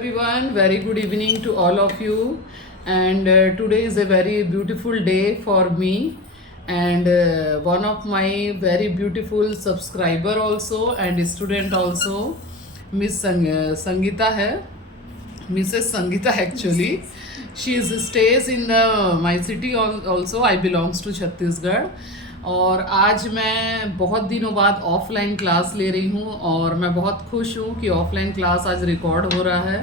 Everyone, very good evening to all of you. And today is a very beautiful day for me. And one of my very beautiful subscriber also and student also, Miss Sangeeta hai. Mrs. Sangeeta actually. Stays in my city also. I belongs to Chhattisgarh. और आज मैं बहुत दिनों बाद offline class ले रही हूँ और मैं बहुत खुश हूँ कि ऑफलाइन क्लास आज रिकॉर्ड हो रहा है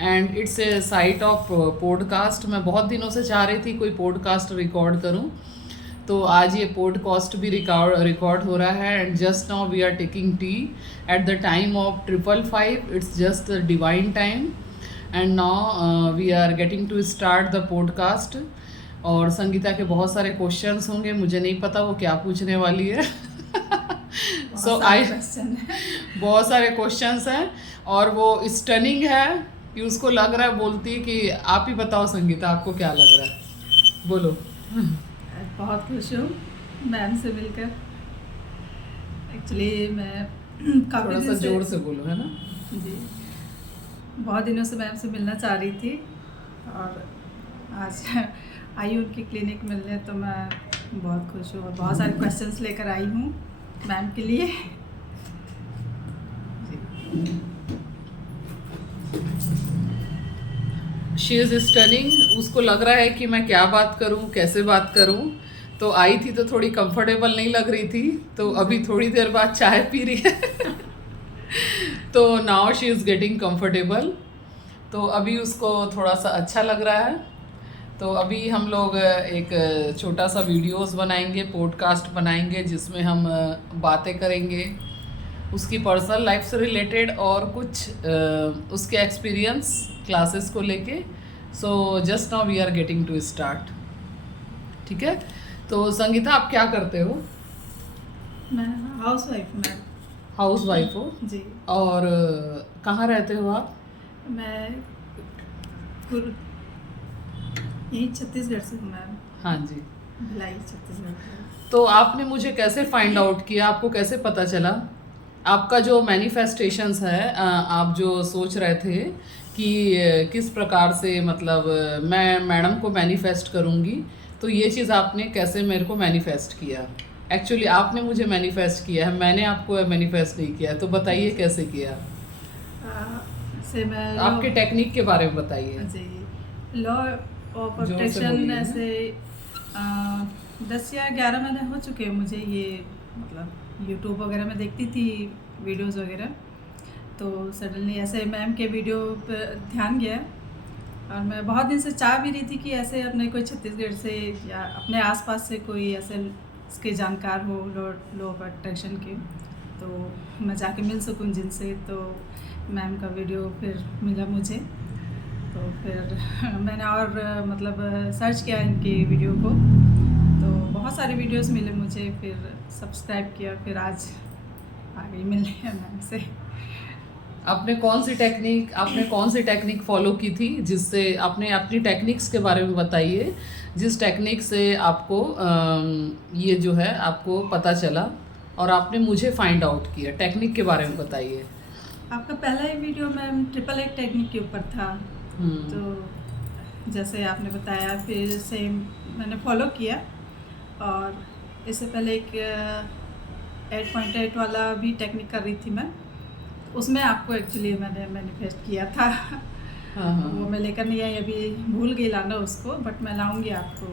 and it's a site of podcast. मैं बहुत दिनों से चाह रही थी कोई पॉडकास्ट रिकॉर्ड करूँ, तो आज ये पॉडकास्ट भी रिकॉर्ड हो रहा है. And just now we are taking tea at the time of 555. It's just divine time and now we are getting to start the podcast. और संगीता के बहुत सारे क्वेश्चंस होंगे, मुझे नहीं पता वो क्या पूछने वाली है. बहुत सारे क्वेश्चंस हैं और वो स्टनिंग है कि उसको लग रहा है, बोलती कि आप ही बताओ संगीता आपको क्या लग रहा है, बोलो. बहुत खुश हूँ मैम से मिलकर. एक्चुअली मैं थोड़ा सा जोर से बोलो, है ना जी. बहुत दिनों से मैम से मिलना चाह रही थी और आज आई उनकी क्लिनिक मिलने, तो मैं बहुत खुश हूँ और बहुत सारे क्वेश्चंस लेकर आई हूँ मैम के लिए. She is stunning. उसको लग रहा है कि मैं क्या बात करूं, कैसे बात करूं. तो आई थी तो थोड़ी कंफर्टेबल नहीं लग रही थी, तो अभी थोड़ी देर बाद चाय पी रही है. तो now she is getting comfortable. तो अभी उसको थोड़ा सा अच्छा लग रहा है. तो अभी हम लोग एक छोटा सा वीडियोस बनाएंगे, पॉडकास्ट बनाएंगे, जिसमें हम बातें करेंगे उसकी पर्सनल लाइफ से रिलेटेड और कुछ उसके एक्सपीरियंस क्लासेस को लेके. So just now we are getting to start. ठीक है. तो संगीता आप क्या करते हो? मैं हाउस वाइफ हूँ. हाउस वाइफ हो जी. और कहाँ रहते हो आप? मैं यही छत्तीसगढ़ से हूँ मैम. हाँ जी. भिलाई छत्तीसगढ़. तो आपने मुझे कैसे फाइंड आउट किया, आपको कैसे पता चला? आपका जो मैनिफेस्टेशंस है, आप जो सोच रहे थे कि किस प्रकार से मतलब मैं मैडम को मैनिफेस्ट करूँगी, तो ये चीज़ आपने कैसे मेरे को मैनिफेस्ट किया? एक्चुअली आपने मुझे मैनिफेस्ट किया है, मैंने आपको मैनिफेस्ट नहीं किया. तो बताइए कैसे किया, से मैं आपके टेक्निक के बारे में बताइए. जी. लॉ ऑफ अट्रैक्शन ऐसे 10 या 11 महीने हो चुके हैं मुझे. ये मतलब यूट्यूब वगैरह में देखती थी वीडियोस वगैरह, तो सडनली ऐसे मैम के वीडियो पर ध्यान गया और मैं बहुत दिन से चाह भी रही थी कि ऐसे अपने कोई छत्तीसगढ़ से या अपने आसपास से कोई ऐसे इसके जानकार हो लॉ ऑफ अट्रैक्शन के, तो मैं जाके मिल सकूं जिनसे. तो मैम का वीडियो फिर मिला मुझे, तो फिर मैंने और मतलब सर्च किया इनके वीडियो को, तो बहुत सारे वीडियोस मिले मुझे. फिर सब्सक्राइब किया, फिर आज आ गई मिलने मैम से. आपने कौन सी टेक्निक फॉलो की थी, जिससे आपने अपनी टेक्निक्स के बारे में बताइए, जिस टेक्निक से आपको ये जो है आपको पता चला और आपने मुझे फाइंड आउट किया. टेक्निक के बारे में बताइए. आपका पहला ही वीडियो मैम 888 टेक्निक के ऊपर था, तो जैसे आपने बताया फिर सेम मैंने फॉलो किया. और इससे पहले एक 8.8 वाला भी टेक्निक कर रही थी मैं, उसमें आपको एक्चुअली मैंने मैनिफेस्ट किया था. हाँ. वो मैं लेकर नहीं आई, अभी भूल गई लाना उसको, बट मैं लाऊंगी आपको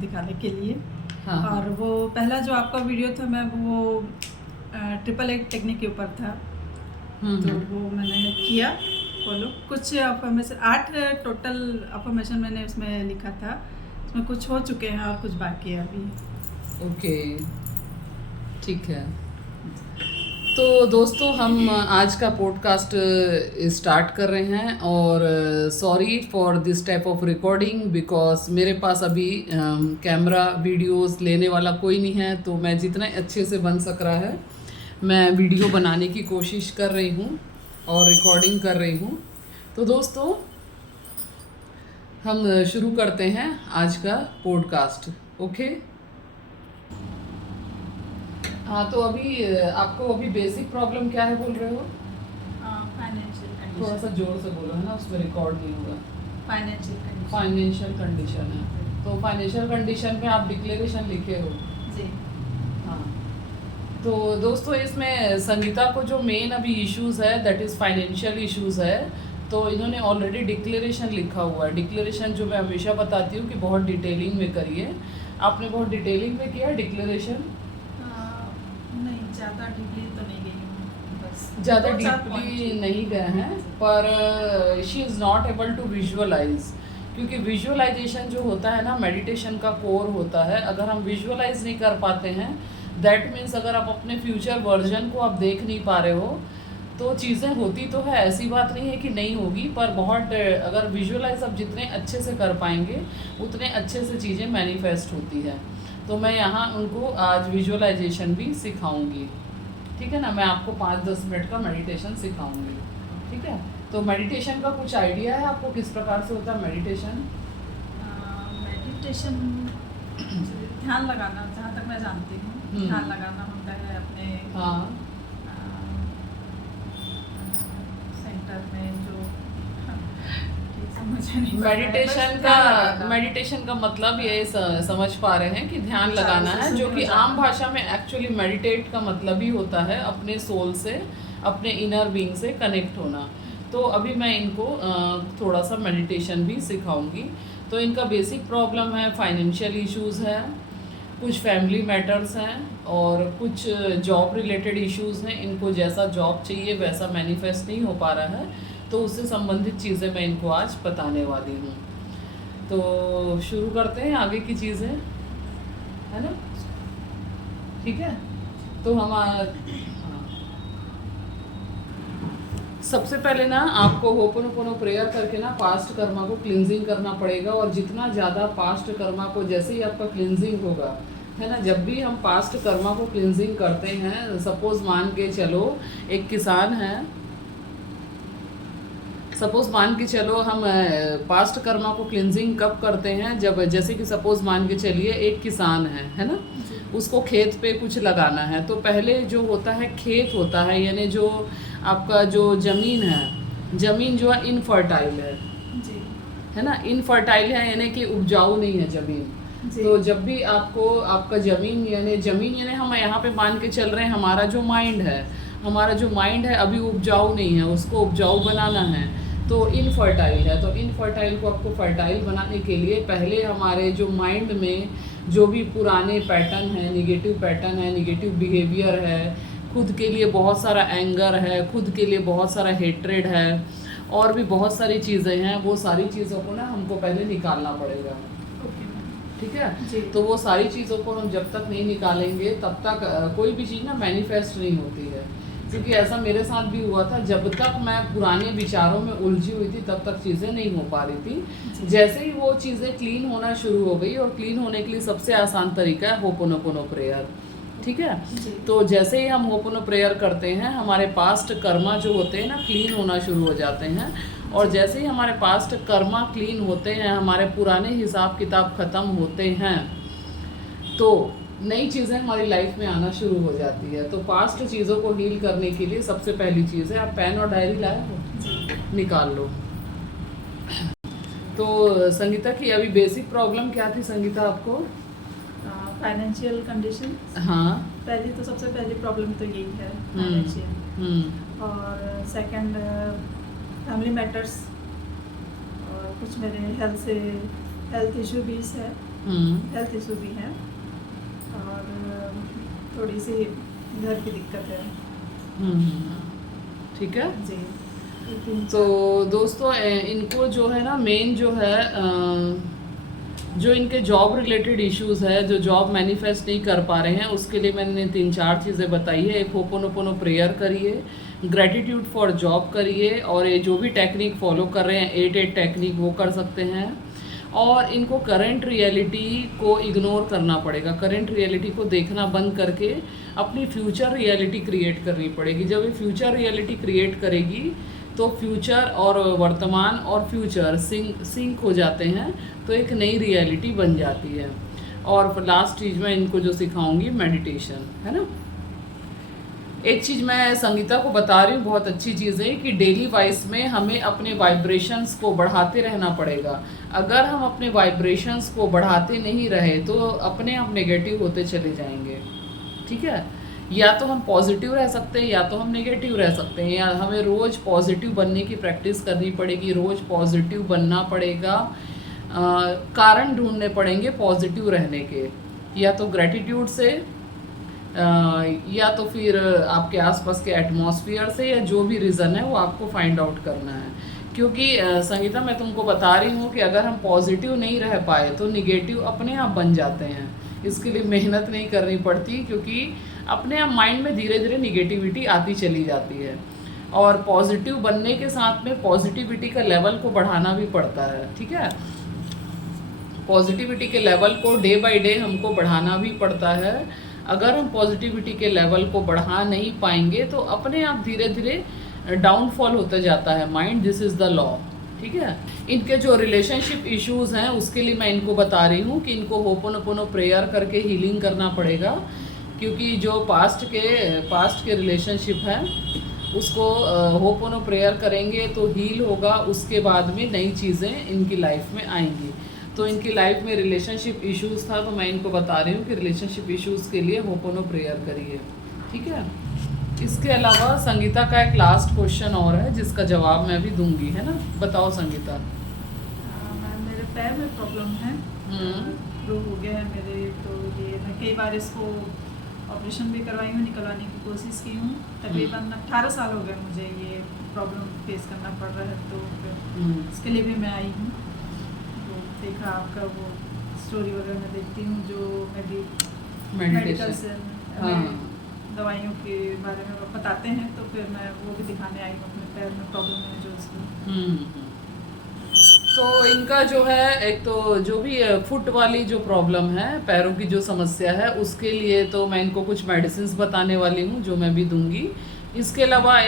दिखाने के लिए. हाँ. और वो पहला जो आपका वीडियो था मैं वो 888 टेक्निक के ऊपर था, तो वो मैंने किया फॉलो. कुछ अफर्मेशन 8 टोटल अफर्मेशन मैंने उसमें लिखा था, उसमें कुछ हो चुके हैं और कुछ बाकी है अभी. ओके, ठीक है. तो दोस्तों हम आज का पॉडकास्ट स्टार्ट कर रहे हैं और sorry for this type of recording, because मेरे पास अभी कैमरा वीडियोस लेने वाला कोई नहीं है. तो मैं जितना अच्छे से बन सक रहा है मैं वीडियो बनाने की कोशिश कर रही हूँ और रिकॉर्डिंग कर रही हूँ. तो दोस्तों हम शुरू करते हैं आज का पॉडकास्ट. ओके. हाँ, तो अभी आपको अभी बेसिक प्रॉब्लम क्या है बोल रहे हो? फाइनेंशियल थोड़ा सा जोर से बोलो, है ना, उसमें रिकॉर्ड नहीं होगा। फाइनेंशियल कंडीशन है, तो फाइनेंशियल कंडीशन में आप डिक्लेरेशन लिखे हो जी। हाँ। तो दोस्तों इसमें संगीता को जो मेन अभी इश्यूज है दैट इज़ फाइनेंशियल इश्यूज है। तो इन्होंने ऑलरेडी डिक्लेरेशन लिखा हुआ है। डिक्लेरेशन जो मैं हमेशा बताती हूँ कि बहुत डिटेलिंग में करिए। आपने बहुत डिटेलिंग में किया डिक्लेरेशन? नहीं, ज़्यादा डीपली तो नहीं गई हूँ, बस ज़्यादा 2-4 डीपली पॉइंट। नहीं गए हैं, पर she is not able to visualise, क्योंकि विजुअलाइजेशन जो होता है ना मेडिटेशन का कोर होता है। अगर हम विजुअलाइज नहीं कर पाते हैं दैट मीन्स अगर आप अपने फ्यूचर वर्जन को आप देख नहीं पा रहे हो तो चीज़ें होती तो है, ऐसी बात नहीं है कि नहीं होगी, पर बहुत अगर विजुअलाइज आप जितने अच्छे से कर पाएंगे उतने अच्छे से चीज़ें मैनिफेस्ट होती है। तो मैं यहाँ उनको आज विजुअलाइजेशन भी सिखाऊंगी, ठीक है ना। मैं आपको 5-10 मिनट का मेडिटेशन सिखाऊंगी, ठीक है। तो मेडिटेशन का कुछ आइडिया है आपको किस प्रकार से होता है मेडिटेशन? मेडिटेशन ध्यान लगाना, जहाँ तक मैं जानती हूँ ध्यान लगाना होता है अपने हाँ सेंटर में, जो मुझे नहीं पता है, बस मेडिटेशन ध्यान लगाना। मेडिटेशन का मतलब ये समझ पा रहे हैं कि ध्यान लगाना है, जो कि आम भाषा में एक्चुअली मेडिटेट का मतलब ही होता है अपने सोल से, अपने इनर बीइंग से कनेक्ट होना। तो अभी मैं इनको थोड़ा सा मेडिटेशन भी सिखाऊंगी। तो इनका बेसिक प्रॉब्लम है फाइनेंशियल इश्यूज़ है, कुछ फैमिली मैटर्स हैं और कुछ जॉब रिलेटेड इश्यूज़ हैं। इनको जैसा जॉब चाहिए वैसा मैनिफेस्ट नहीं हो पा रहा है, तो उससे संबंधित चीज़ें मैं इनको आज बताने वाली हूँ। तो शुरू करते हैं आगे की चीज़ें, है ना, ठीक है। तो हम सबसे पहले ना आपको होपोनोपोनो प्रेयर करके ना पास्ट कर्मा को क्लिनजिंग करना पड़ेगा। और जितना ज़्यादा पास्ट कर्मा को, जैसे ही आपका क्लिनजिंग होगा, है ना, जब भी हम पास्ट कर्मा को क्लिनजिंग करते हैं, सपोज मान के चलो एक किसान है, सपोज मान के चलो हम पास्ट कर्मा को क्लिनजिंग कब करते हैं, जब जैसे कि सपोज मान के चलिए एक किसान है ना, उसको खेत पे कुछ लगाना है। तो पहले जो होता है खेत होता है, यानी जो आपका जो ज़मीन है, ज़मीन जो है इनफर्टाइल है जी। है ना, इनफर्टाइल है यानी कि उपजाऊ नहीं है ज़मीन। तो जब भी आपको आपका ज़मीन यानी हम यहाँ पे मान के चल रहे हैं हमारा जो माइंड है अभी उपजाऊ नहीं है, उसको उपजाऊ बनाना है, तो इनफर्टाइल है। तो इनफर्टाइल को आपको फर्टाइल बनाने के लिए पहले हमारे जो माइंड में जो भी पुराने पैटर्न है, निगेटिव पैटर्न है, निगेटिव बिहेवियर है, खुद के लिए बहुत सारा एंगर है, खुद के लिए बहुत सारा हेट्रेड है, और भी बहुत सारी चीज़ें हैं, वो सारी चीज़ों को ना हमको पहले निकालना पड़ेगा, ठीक है। तो वो सारी चीज़ों को हम जब तक नहीं निकालेंगे तब तक कोई भी चीज़ ना मैनिफेस्ट नहीं होती है। क्योंकि ऐसा मेरे साथ भी हुआ था, जब तक मैं पुराने विचारों में उलझी हुई थी तब तक चीज़ें नहीं हो पा रही थी। जैसे ही वो चीज़ें क्लीन होना शुरू हो गई, और क्लीन होने के लिए सबसे आसान तरीका है होपोनोपोनो प्रेयर, ठीक है। तो जैसे ही हम होपोनो प्रेयर करते हैं हमारे पास्ट कर्मा जो होते हैं ना क्लीन होना शुरू हो जाते हैं, और जैसे ही हमारे पास्ट कर्मा क्लीन होते हैं, हमारे पुराने हिसाब किताब ख़त्म होते हैं, तो नई चीज़ें हमारी लाइफ में आना शुरू हो जाती है। तो पास्ट चीज़ों को हील करने के लिए सबसे पहली चीज़ है, आप पेन और डायरी लाए हो, निकाल लो। तो संगीता की अभी बेसिक प्रॉब्लम क्या थी संगीता आपको? Financial condition. हाँ, पहली तो सबसे पहली प्रॉब्लम तो यही है फाइनेंशियल, और सेकंड फैमिली मैटर्स, और कुछ मेरे हेल्थ इशू भी है, हेल्थ इशू भी है, और थोड़ी सी घर की दिक्कत है। ठीक है जी। तो दोस्तों इनको जो है ना मेन जो है जो इनके जॉब रिलेटेड इश्यूज़ है, जो जॉब मैनिफेस्ट नहीं कर पा रहे हैं, उसके लिए मैंने 3-4 चीज़ें बताई है। एक होपोनोपोनो प्रेयर करिए, ग्रेटिट्यूड फॉर जॉब करिए, और ये जो भी टेक्निक फॉलो कर रहे हैं 8 टेक्निक वो कर सकते हैं। और इनको करंट रियलिटी को इग्नोर करना पड़ेगा, करंट रियलिटी को देखना बंद करके अपनी फ्यूचर रियलिटी क्रिएट करनी पड़ेगी। जब ये फ्यूचर रियलिटी क्रिएट करेगी तो फ्यूचर और वर्तमान और फ्यूचर सिंक हो जाते हैं, तो एक नई रियलिटी बन जाती है। और लास्ट चीज़ मैं इनको जो सिखाऊंगी मेडिटेशन, है ना। एक चीज़ मैं संगीता को बता रही हूँ, बहुत अच्छी चीज़ है कि डेली वाइज में हमें अपने वाइब्रेशंस को बढ़ाते रहना पड़ेगा। अगर हम अपने वाइब्रेशंस को बढ़ाते नहीं रहे तो अपने आप नेगेटिव होते चले जाएंगे। ठीक है, या तो हम पॉजिटिव रह सकते हैं या तो हम नेगेटिव रह सकते हैं, या हमें रोज़ पॉजिटिव बनने की प्रैक्टिस करनी पड़ेगी, रोज़ पॉजिटिव बनना पड़ेगा। कारण ढूंढने पड़ेंगे पॉजिटिव रहने के, या तो ग्रेटिट्यूड से, या तो फिर आपके आसपास के एटमॉस्फेयर से, या जो भी रीज़न है वो आपको फाइंड आउट करना है। क्योंकि संगीता मैं तुमको बता रही हूँ कि अगर हम पॉजिटिव नहीं रह पाए तो निगेटिव अपने आप बन जाते हैं। इसके लिए मेहनत नहीं करनी पड़ती, क्योंकि अपने आप माइंड में धीरे धीरे निगेटिविटी आती चली जाती है। और पॉजिटिव बनने के साथ में पॉजिटिविटी का लेवल को बढ़ाना भी पड़ता है। ठीक है, पॉजिटिविटी के लेवल को डे बाय डे हमको बढ़ाना भी पड़ता है। अगर हम पॉजिटिविटी के लेवल को बढ़ा नहीं पाएंगे तो अपने आप धीरे धीरे डाउनफॉल होता जाता है mind. This is the law. ठीक है, इनके जो रिलेशनशिप इश्यूज़ हैं उसके लिए मैं इनको बता रही हूँ कि इनको होपोनोपोनो प्रेयर करके हीलिंग करना पड़ेगा। क्योंकि जो पास्ट के रिलेशनशिप हैं उसको होपोनो प्रेयर करेंगे तो हील होगा, उसके बाद में नई चीज़ें इनकी लाइफ में आएंगी। तो इनकी लाइफ में रिलेशनशिप इश्यूज़ था, तो मैं इनको बता रही हूँ कि रिलेशनशिप इश्यूज़ के लिए होपोनो प्रेयर करिए। ठीक है, इसके अलावा संगीता का एक लास्ट क्वेश्चन और है जिसका जवाब मैं भी दूंगी, है ना? बताओ संगीता। मैम मेरे पैर में प्रॉब्लम है, ग्रो हो गया है मेरे, तो ये मैं कई बार इसको ऑपरेशन भी करवाई हूँ, निकलवाने की कोशिश की हूँ। तकरीबन 18 साल हो गए मुझे ये प्रॉब्लम फेस करना पड़ रहा है, तो फिर इसके लिए भी मैं आई हूँ। तो देखा आपका वो स्टोरी वगैरह मैं देखती हूँ जो मेडिकल से दवाइयों के बारे में बताते हैं, तो फिर मैं वो भी दिखाने आई हूँ अपने पैर में प्रॉब्लम है जो उसकी। तो इनका जो है, एक तो जो भी फुट वाली जो प्रॉब्लम है, पैरों की जो समस्या है, उसके लिए तो मैं इनको कुछ मेडिसिन बताने वाली हूँ जो मैं भी दूंगी। इसके अलावा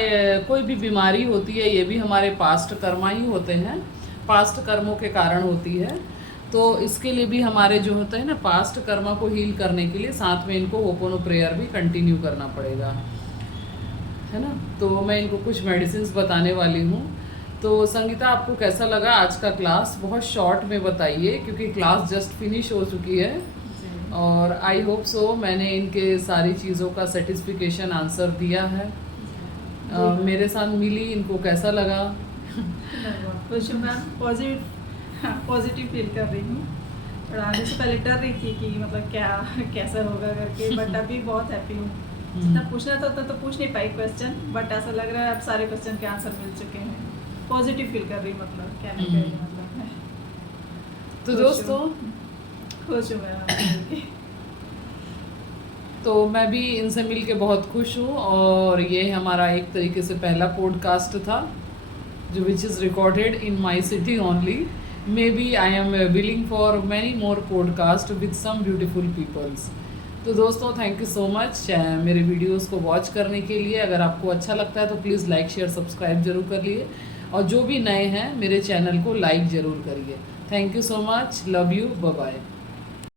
कोई भी बीमारी होती है ये भी हमारे पास्ट कर्मा ही होते हैं, पास्ट कर्मों के कारण होती है। तो इसके लिए भी हमारे जो होते हैं ना पास्ट कर्मा को हील करने के लिए साथ में इनको होपोनो प्रेयर भी कंटिन्यू करना पड़ेगा, है ना? तो मैं इनको कुछ मेडिसिन बताने वाली हूँ। तो संगीता आपको कैसा लगा आज का क्लास? बहुत शॉर्ट में बताइए क्योंकि क्लास जस्ट फिनिश हो चुकी है, और आई होप सो मैंने इनके सारी चीज़ों का सेटिस्फिकेशन आंसर दिया है। मेरे साथ मिली, इनको कैसा लगा? खुश हूँ मैम, पॉजिटिव फील कर रही हूँ। और आने से पहले डर रही थी कि मतलब क्या कैसा होगा करके, बट अभी बहुत हैप्पी हूँ। जितना पूछना था तो पूछ नहीं पाई क्वेश्चन, बट ऐसा लग रहा है अब सारे क्वेश्चन के आंसर मिल चुके हैं। पॉजिटिव फील कर रही, मतलब क्या नहीं कर रही, मतलब है। तो दोस्तों खुश हूँ मैं। तो मैं भी इनसे मिल के बहुत खुश हूँ, और ये हमारा एक तरीके से पहला पॉडकास्ट था जो which is recorded in my city only. Maybe I am willing for many more podcast with some beautiful peoples. तो दोस्तों थैंक यू सो मच मेरे वीडियोस को वॉच करने के लिए। अगर आपको अच्छा लगता है तो प्लीज़ लाइक शेयर सब्सक्राइब जरूर कर लिए, और जो भी नए हैं मेरे चैनल को लाइक ज़रूर करिए। Thank you so much, love you, bye bye.